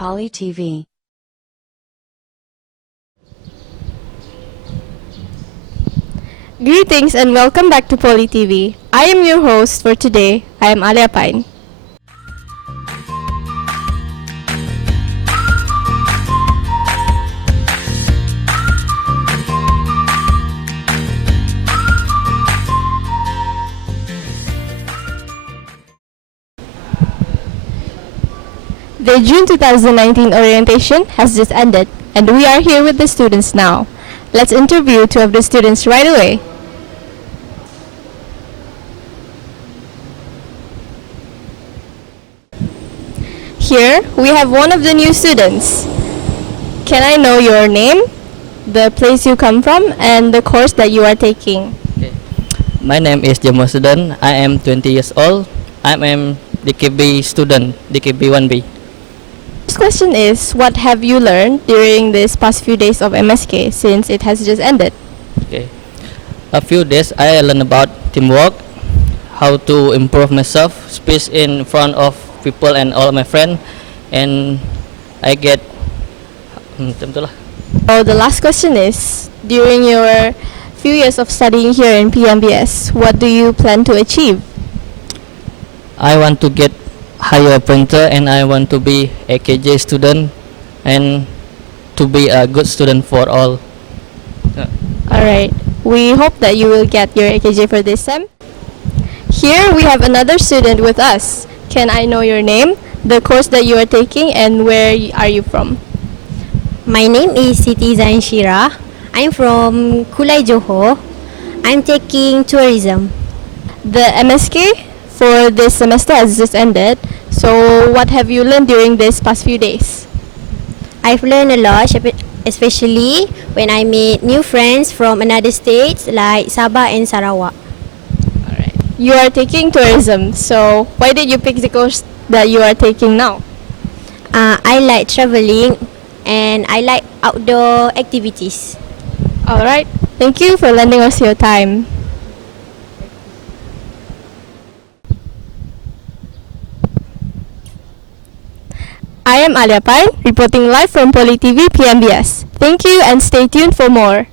Poly TV. Greetings and welcome back to Poly TV. I am your host for today. I am Alia Pine. The June 2019 orientation has just ended, and we are here with the students now. Let's interview two of the students right away. Here, we have one of the new students. Can I know your name, the place you come from, and the course that you are taking? Okay. My name is Jamal Sudan. I am 20 years old. I am DKB student, DKB 1B. First question is, what have you learned during these past few days of MSK since it has just ended? Okay. A few days I learned about teamwork, how to improve myself, speak in front of people and all my friends, and I get Oh, the last question is, during your few years of studying here in PMBS, what do you plan to achieve? I want to get higher printer and I want to be a KJ student and to be a good student for all. Alright, we hope that you will get your AKJ for this sem. Here we have another student with us. Can I know your name, the course that you are taking, and where are you from? My name is Siti Zain Shira. I'm from Kulai Johor. I'm taking tourism. The MSK for this semester has just ended. So what have you learned during these past few days? I've learned a lot, especially when I meet new friends from another states like Sabah and Sarawak. Alright. You are taking tourism, so why did you pick the course that you are taking now? I like traveling and I like outdoor activities. Alright, thank you for lending us your time. I am Alia Pine, reporting live from Poly TV PMBS. Thank you and stay tuned for more.